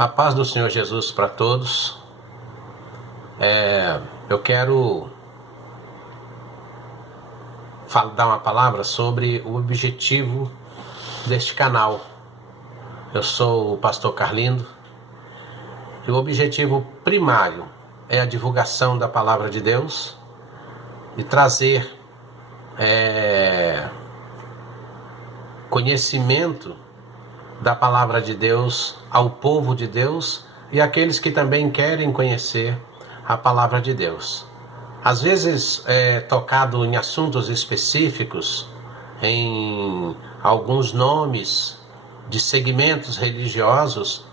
A paz do Senhor Jesus para todos. Eu quero dar uma palavra sobre o objetivo deste canal. Eu sou o pastor Carlindo e o objetivo primário é a divulgação da palavra de Deus e trazer conhecimento da palavra de Deus ao povo de Deus e àqueles que também querem conhecer a palavra de Deus. Às vezes tocado em assuntos específicos, em alguns nomes de segmentos religiosos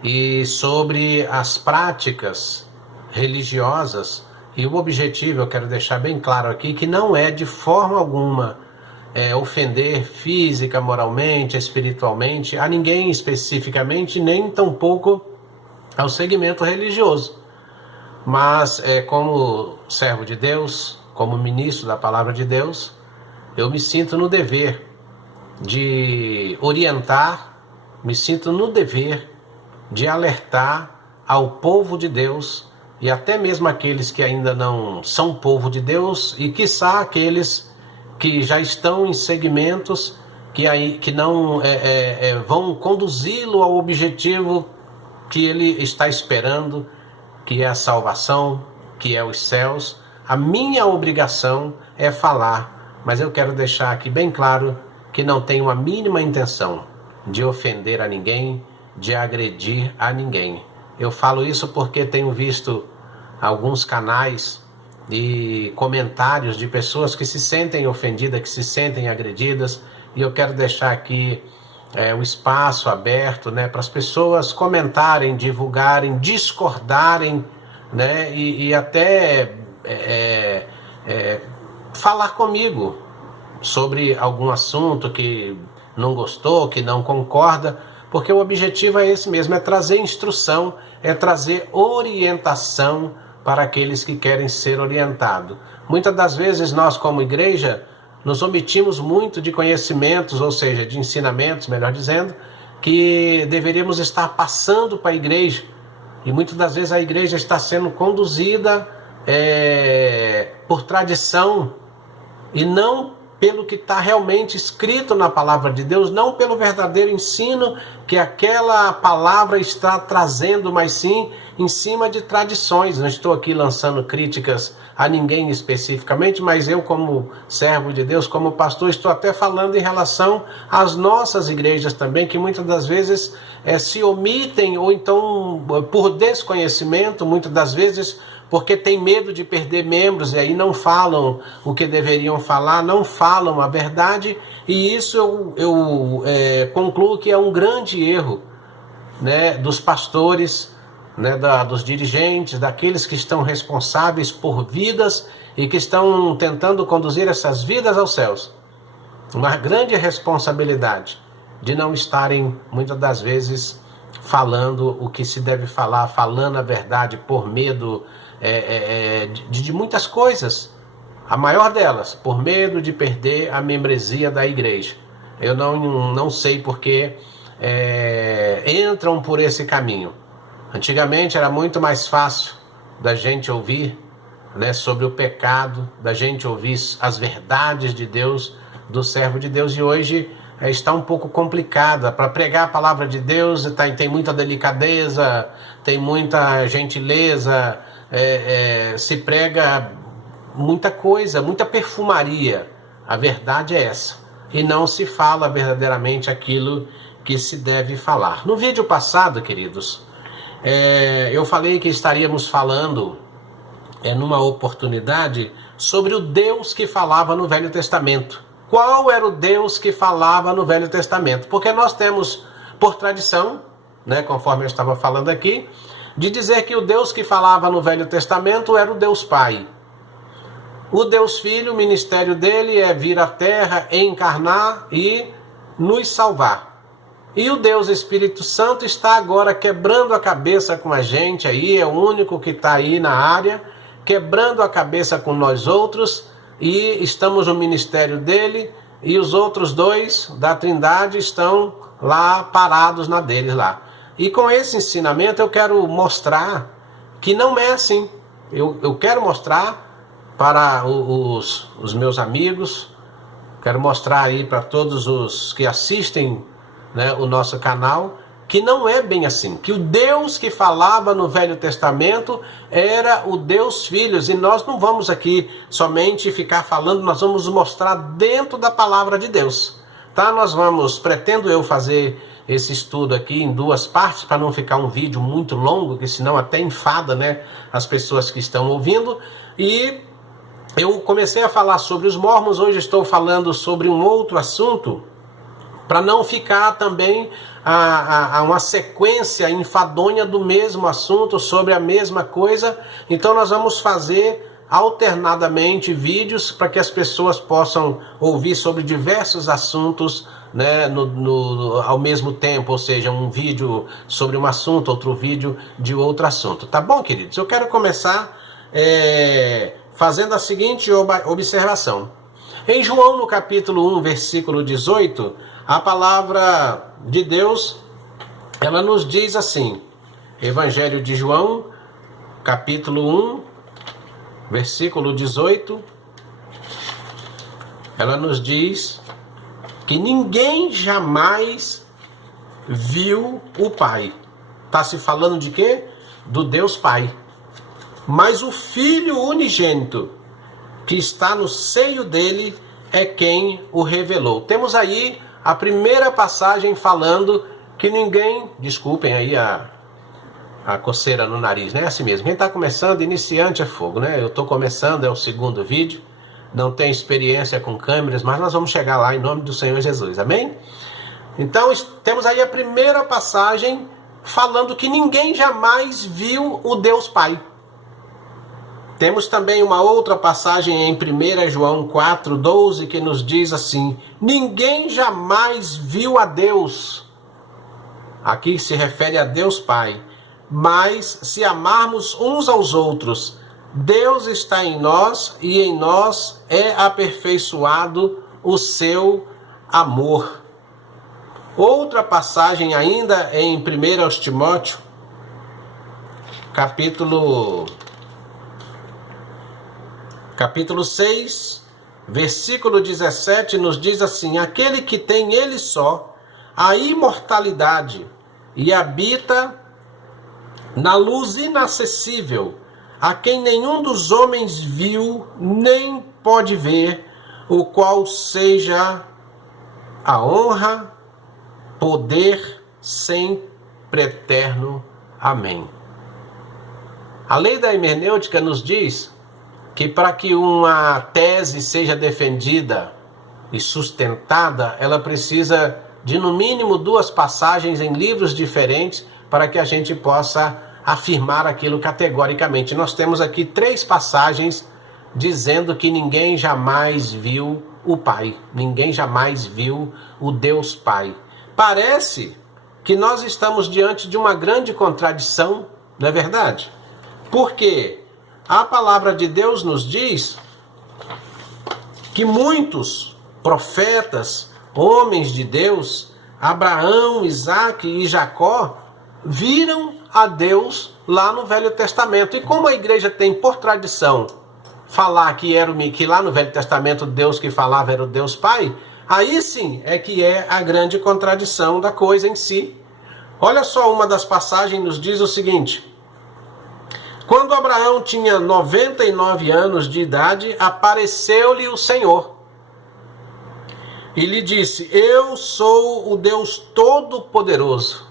e sobre as práticas religiosas, e o objetivo, eu quero deixar bem claro aqui, que não é de forma alguma ofender física, moralmente, espiritualmente, a ninguém especificamente, nem tampouco ao segmento religioso. Mas como servo de Deus, como ministro da palavra de Deus, eu me sinto no dever de orientar, me sinto no dever de alertar ao povo de Deus e até mesmo aqueles que ainda não são povo de Deus e quiçá aqueles que já estão em segmentos que não vão conduzi-lo ao objetivo que ele está esperando, que é a salvação, que é os céus. A minha obrigação é falar, mas eu quero deixar aqui bem claro que não tenho a mínima intenção de ofender a ninguém, de agredir a ninguém. Eu falo isso porque tenho visto alguns canais e comentários de pessoas que se sentem ofendidas, que se sentem agredidas, e eu quero deixar aqui o espaço aberto, para as pessoas comentarem, divulgarem, discordarem, e até falar comigo sobre algum assunto que não gostou, que não concorda, porque o objetivo é esse mesmo, é trazer instrução, é trazer orientação para aqueles que querem ser orientados. Muitas das vezes nós, como igreja, nos omitimos muito de conhecimentos, ou seja, de ensinamentos, melhor dizendo, que deveríamos estar passando para a igreja. E muitas das vezes a igreja está sendo conduzida por tradição e não pelo que está realmente escrito na palavra de Deus, não pelo verdadeiro ensino que aquela palavra está trazendo, mas sim em cima de tradições. Não estou aqui lançando críticas a ninguém especificamente, mas eu, como servo de Deus, como pastor, estou até falando em relação às nossas igrejas também, que muitas das vezes se omitem, ou então por desconhecimento, muitas das vezes porque tem medo de perder membros e aí não falam o que deveriam falar, não falam a verdade, e isso eu concluo que é um grande erro, dos pastores, dos dirigentes, daqueles que estão responsáveis por vidas e que estão tentando conduzir essas vidas aos céus. Uma grande responsabilidade de não estarem, muitas das vezes, falando o que se deve falar, falando a verdade por medo de muitas coisas. A maior delas, por medo de perder a membresia da igreja. Eu não sei porque entram por esse caminho. Antigamente era muito mais fácil da gente ouvir sobre o pecado, da gente ouvir as verdades de Deus, do servo de Deus, e hoje está um pouco complicada. Para pregar a palavra de Deus tem muita delicadeza, tem muita gentileza, se prega muita coisa, muita perfumaria. A verdade é essa, e não se fala verdadeiramente aquilo que se deve falar. No vídeo passado, queridos, eu falei que estaríamos falando numa oportunidade sobre o Deus que falava no Velho Testamento. Qual era o Deus que falava no Velho Testamento? Porque nós temos, por tradição, conforme eu estava falando aqui, de dizer que o Deus que falava no Velho Testamento era o Deus Pai. O Deus Filho, o ministério dele é vir à Terra, encarnar e nos salvar. E o Deus Espírito Santo está agora quebrando a cabeça com a gente aí, é o único que está aí na área, quebrando a cabeça com nós outros, e estamos no ministério dele, e os outros dois da Trindade estão lá parados na deles lá. E com esse ensinamento eu quero mostrar que não é assim. Eu quero mostrar para os meus amigos, quero mostrar aí para todos os que assistem, né, o nosso canal, que não é bem assim, que o Deus que falava no Velho Testamento era o Deus Filhos, e nós não vamos aqui somente ficar falando, nós vamos mostrar dentro da palavra de Deus, tá? Pretendo eu fazer esse estudo aqui em duas partes, para não ficar um vídeo muito longo, que senão até enfada, né, as pessoas que estão ouvindo. E eu comecei a falar sobre os mormons, hoje estou falando sobre um outro assunto, para não ficar também a uma sequência enfadonha do mesmo assunto, sobre a mesma coisa. Então nós vamos fazer alternadamente vídeos para que as pessoas possam ouvir sobre diversos assuntos, né, ao mesmo tempo, ou seja, um vídeo sobre um assunto, outro vídeo de outro assunto. Tá bom, queridos? Eu quero começar fazendo a seguinte observação. Em João, no capítulo 1, versículo 18, a palavra de Deus, ela nos diz assim, Evangelho de João, capítulo 1, versículo 18, ela nos diz que ninguém jamais viu o Pai. Está se falando de quê? Do Deus Pai. Mas o Filho unigênito, que está no seio dele, é quem o revelou. Temos aí a primeira passagem falando que ninguém... Desculpem aí a coceira no nariz, né? É assim mesmo. Quem está começando, iniciante é fogo, né? Eu estou começando, é o segundo vídeo. Não tenho experiência com câmeras, mas nós vamos chegar lá em nome do Senhor Jesus. Amém? Então, temos aí a primeira passagem falando que ninguém jamais viu o Deus Pai. Temos também uma outra passagem em 1 João 4,12 que nos diz assim: ninguém jamais viu a Deus. Aqui se refere a Deus Pai. Mas se amarmos uns aos outros, Deus está em nós e em nós é aperfeiçoado o seu amor. Outra passagem ainda em 1 Timóteo, capítulo 6, versículo 17, nos diz assim: aquele que tem ele só a imortalidade e habita na luz inacessível, a quem nenhum dos homens viu, nem pode ver, o qual seja a honra, poder, sempre eterno. Amém. A lei da hermenêutica nos diz que para que uma tese seja defendida e sustentada, ela precisa de no mínimo 2 passagens em livros diferentes para que a gente possa afirmar aquilo categoricamente. Nós temos aqui 3 passagens dizendo que ninguém jamais viu o Pai, ninguém jamais viu o Deus Pai. Parece que nós estamos diante de uma grande contradição, não é verdade? Porque a palavra de Deus nos diz que muitos profetas, homens de Deus, Abraão, Isaque e Jacó, viram a Deus lá no Velho Testamento. E como a igreja tem por tradição falar que lá no Velho Testamento Deus que falava era o Deus Pai, aí sim é que é a grande contradição da coisa em si. Olha só, uma das passagens nos diz o seguinte: quando Abraão tinha 99 anos de idade, apareceu-lhe o Senhor e lhe disse: eu sou o Deus Todo-Poderoso.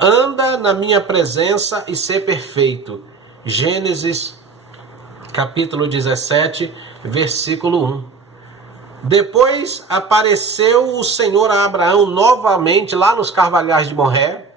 Anda na minha presença e ser perfeito. Gênesis, capítulo 17, versículo 1. Depois apareceu o Senhor a Abraão novamente lá nos carvalhais de Moré,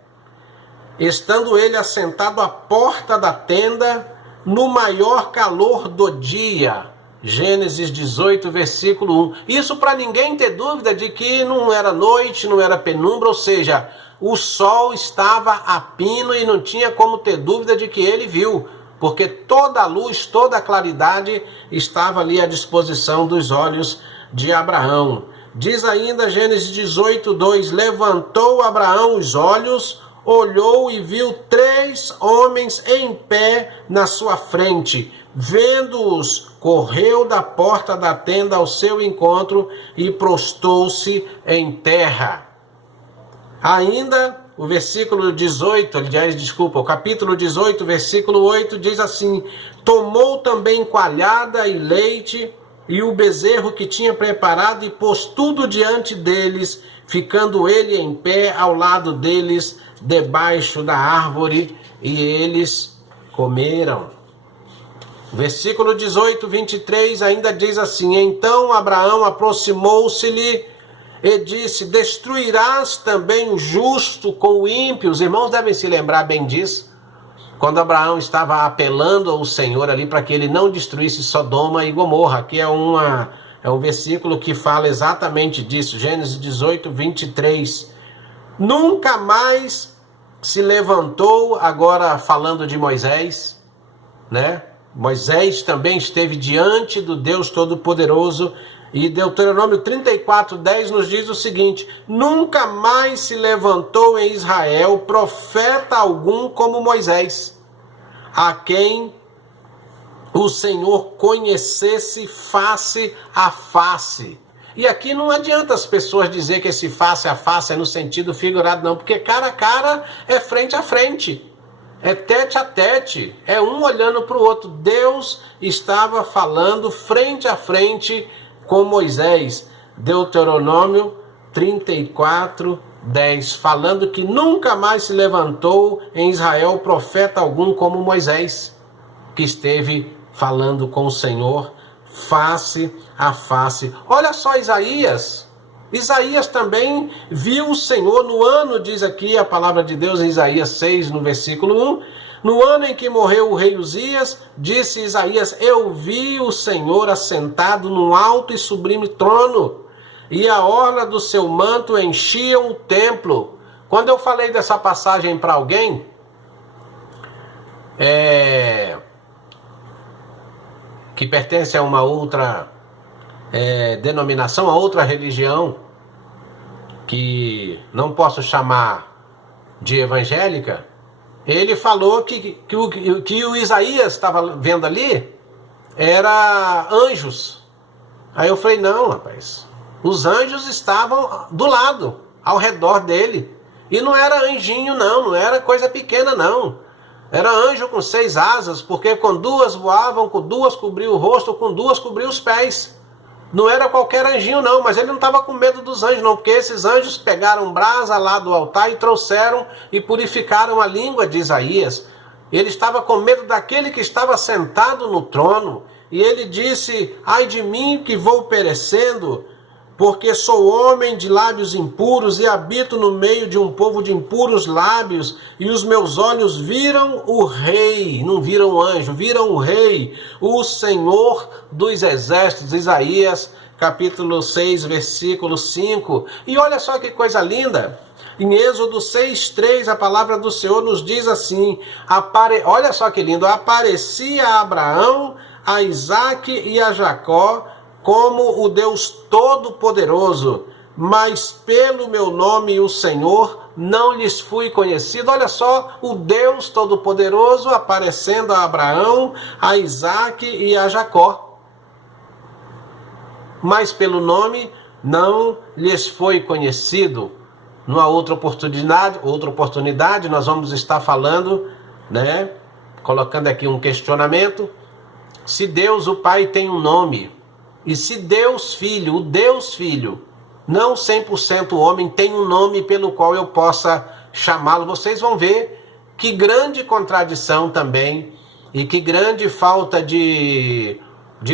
estando ele assentado à porta da tenda, no maior calor do dia. Gênesis 18, versículo 1. Isso para ninguém ter dúvida de que não era noite, não era penumbra, ou seja, o sol estava a pino e não tinha como ter dúvida de que ele viu, porque toda a luz, toda a claridade estava ali à disposição dos olhos de Abraão. Diz ainda Gênesis 18, 2: levantou Abraão os olhos, olhou e viu 3 homens em pé na sua frente. Vendo-os, correu da porta da tenda ao seu encontro e prostou-se em terra. Ainda o versículo 18, o capítulo 18, versículo 8 diz assim: tomou também coalhada e leite e o bezerro que tinha preparado e pôs tudo diante deles, ficando ele em pé ao lado deles, debaixo da árvore, e eles comeram. Versículo 18, 23 ainda diz assim: então Abraão aproximou-se-lhe e disse: destruirás também o justo com o ímpio? Os irmãos devem se lembrar bem disso, quando Abraão estava apelando ao Senhor ali para que ele não destruísse Sodoma e Gomorra. Aqui é um versículo que fala exatamente disso, Gênesis 18, 23. Nunca mais se levantou, agora falando de Moisés, né? Moisés também esteve diante do Deus Todo-Poderoso, e Deuteronômio 34, 10 nos diz o seguinte: nunca mais se levantou em Israel profeta algum como Moisés, a quem o Senhor conhecesse face a face. E aqui não adianta as pessoas dizer que esse face a face é no sentido figurado, não, porque cara a cara é frente a frente. É tete a tete, é um olhando para o outro. Deus estava falando frente a frente com Moisés. Deuteronômio 34, 10, falando que nunca mais se levantou em Israel profeta algum como Moisés, que esteve falando com o Senhor face a face. Olha só Isaías. Isaías também viu o Senhor no ano, diz aqui a palavra de Deus em Isaías 6, no versículo 1, no ano em que morreu o rei Uzias, disse Isaías: eu vi o Senhor assentado num alto e sublime trono, e a orla do seu manto enchiam o templo. Quando eu falei dessa passagem para alguém, que pertence a uma outra denominação, a outra religião, que não posso chamar de evangélica, ele falou que o Isaías estava vendo ali era anjos. Aí eu falei: não, rapaz, os anjos estavam do lado, ao redor dele, e não era anjinho não era coisa pequena não, era anjo com 6 asas, porque com 2 voavam, com 2 cobriu o rosto, com 2 cobriu os pés. Não era qualquer anjinho não, mas ele não estava com medo dos anjos não, porque esses anjos pegaram brasa lá do altar e trouxeram e purificaram a língua de Isaías. Ele estava com medo daquele que estava sentado no trono, e ele disse: ai de mim que vou perecendo, porque sou homem de lábios impuros e habito no meio de um povo de impuros lábios, e os meus olhos viram o rei, não viram o anjo, viram o rei, o Senhor dos exércitos. Isaías capítulo 6, versículo 5. E olha só que coisa linda, em Êxodo 6:3 a palavra do Senhor nos diz assim, olha só que lindo: aparecia a Abraão, a Isaque e a Jacó como o Deus Todo-Poderoso, mas pelo meu nome, o Senhor, não lhes fui conhecido. Olha só, o Deus Todo-Poderoso aparecendo a Abraão, a Isaque e a Jacó. Mas pelo nome não lhes foi conhecido. Numa outra oportunidade, nós vamos estar falando, né, colocando aqui um questionamento: se Deus, o Pai, tem um nome, e se Deus Filho, o Deus Filho, não 100% homem, tem um nome pelo qual eu possa chamá-lo, vocês vão ver que grande contradição também, e que grande falta de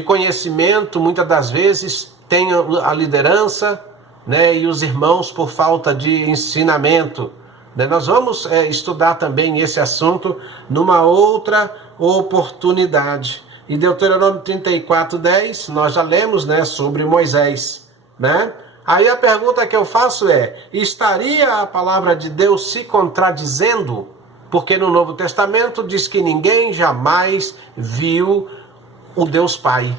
conhecimento, muitas das vezes, tem a liderança, né, e os irmãos por falta de ensinamento. Né? Nós vamos estudar também esse assunto numa outra oportunidade. Em Deuteronômio 34:10, nós já lemos, né, sobre Moisés, né? Aí a pergunta que eu faço é: estaria a palavra de Deus se contradizendo? Porque no Novo Testamento diz que ninguém jamais viu o Deus Pai.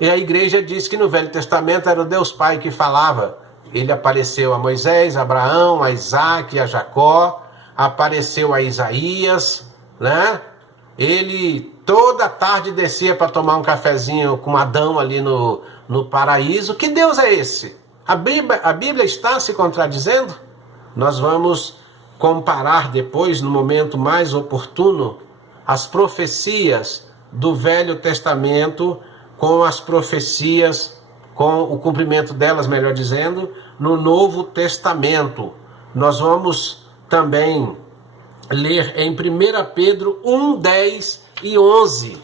E a igreja diz que no Velho Testamento era o Deus Pai que falava. Ele apareceu a Moisés, a Abraão, a Isaque, a Jacó. apareceu a Isaías, né? Ele toda tarde descia para tomar um cafezinho com Adão ali no paraíso. Que Deus é esse? A Bíblia está se contradizendo? Nós vamos comparar depois, no momento mais oportuno, as profecias do Velho Testamento com as profecias, com o cumprimento delas, melhor dizendo, no Novo Testamento. Nós vamos também ler em 1 Pedro 1, 10 e 11,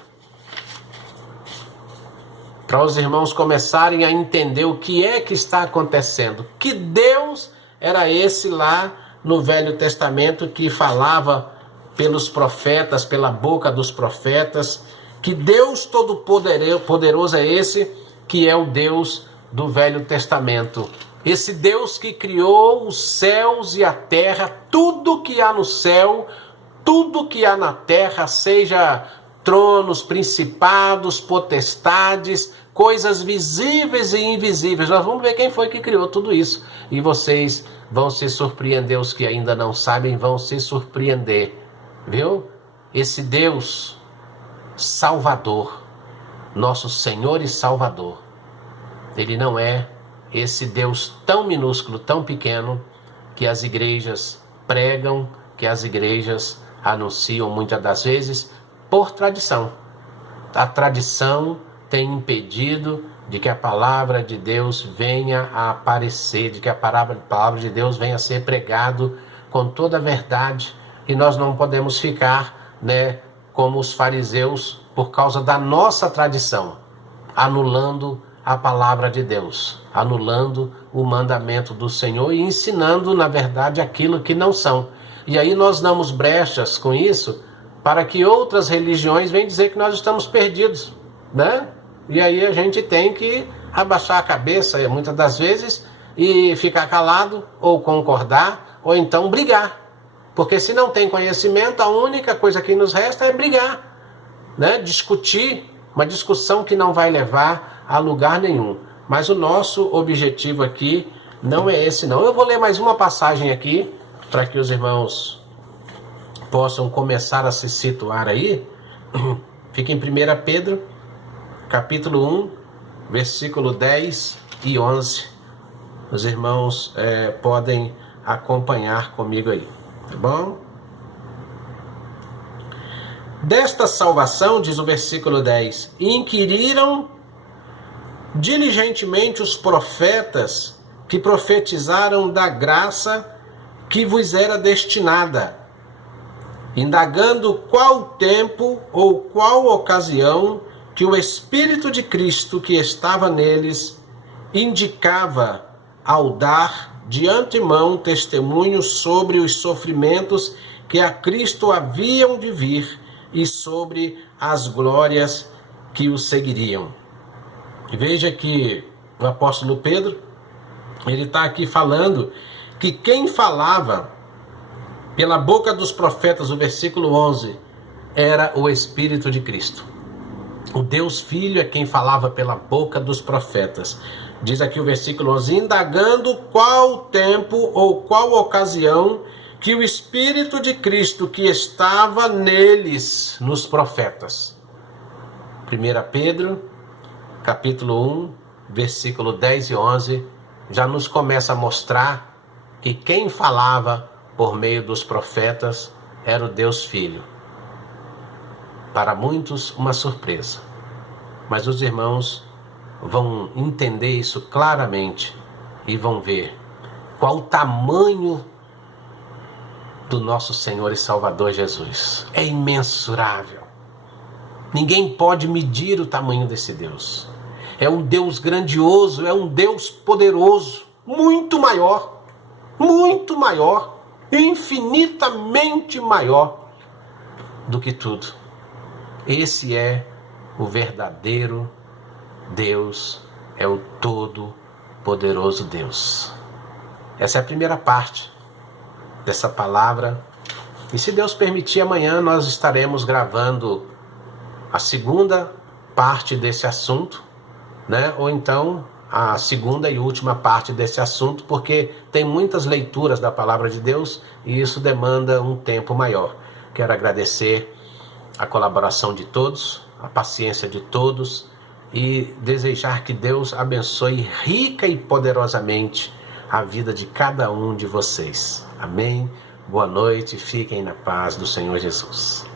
para os irmãos começarem a entender o que é que está acontecendo. Que Deus era esse lá no Velho Testamento que falava pelos profetas, pela boca dos profetas. Que Deus Todo-Poderoso é esse que é o Deus do Velho Testamento. Esse Deus que criou os céus e a terra, tudo que há no céu, tudo que há na terra, seja tronos, principados, potestades, coisas visíveis e invisíveis. Nós vamos ver quem foi que criou tudo isso. E vocês vão se surpreender, os que ainda não sabem vão se surpreender. Viu? Esse Deus Salvador, nosso Senhor e Salvador, ele não é esse Deus tão minúsculo, tão pequeno, que as igrejas pregam, que as igrejas anunciam muitas das vezes por tradição. A tradição tem impedido de que a palavra de Deus venha a aparecer, de que a palavra de Deus venha a ser pregado com toda a verdade. E nós não podemos ficar, como os fariseus, por causa da nossa tradição, anulando a palavra de Deus, anulando o mandamento do Senhor e ensinando, na verdade, aquilo que não são. E aí nós damos brechas com isso para que outras religiões venham dizer que nós estamos perdidos, né? E aí a gente tem que abaixar a cabeça, muitas das vezes, e ficar calado, ou concordar, ou então brigar. Porque se não tem conhecimento, a única coisa que nos resta é brigar, né? Discutir, uma discussão que não vai levar a lugar nenhum. Mas o nosso objetivo aqui não é esse não. Eu vou ler mais uma passagem aqui, para que os irmãos possam começar a se situar aí. Fica em 1 Pedro, capítulo 1, versículo 10 e 11. Os irmãos podem acompanhar comigo aí, tá bom? Desta salvação, diz o versículo 10, inquiriram diligentemente os profetas que profetizaram da graça que vos era destinada, indagando qual tempo ou qual ocasião que o Espírito de Cristo que estava neles indicava ao dar de antemão testemunho sobre os sofrimentos que a Cristo haviam de vir e sobre as glórias que o seguiriam. E veja que o apóstolo Pedro, ele está aqui falando que quem falava pela boca dos profetas, o versículo 11, era o Espírito de Cristo. O Deus Filho é quem falava pela boca dos profetas. Diz aqui o versículo 11, indagando qual tempo ou qual ocasião que o Espírito de Cristo que estava neles, nos profetas. 1 Pedro, capítulo 1, versículo 10 e 11, já nos começa a mostrar que quem falava por meio dos profetas era o Deus Filho. Para muitos, uma surpresa. Mas os irmãos vão entender isso claramente e vão ver qual o tamanho do nosso Senhor e Salvador Jesus. É imensurável. Ninguém pode medir o tamanho desse Deus. É um Deus grandioso, é um Deus poderoso, muito maior, infinitamente maior do que tudo. Esse é o verdadeiro Deus, é o todo-poderoso Deus. Essa é a primeira parte dessa palavra. E se Deus permitir, amanhã nós estaremos gravando a segunda parte desse assunto, né? Ou então a segunda e última parte desse assunto, porque tem muitas leituras da palavra de Deus e isso demanda um tempo maior. Quero agradecer a colaboração de todos, a paciência de todos e desejar que Deus abençoe rica e poderosamente a vida de cada um de vocês. Amém? Boa noite, fiquem na paz do Senhor Jesus.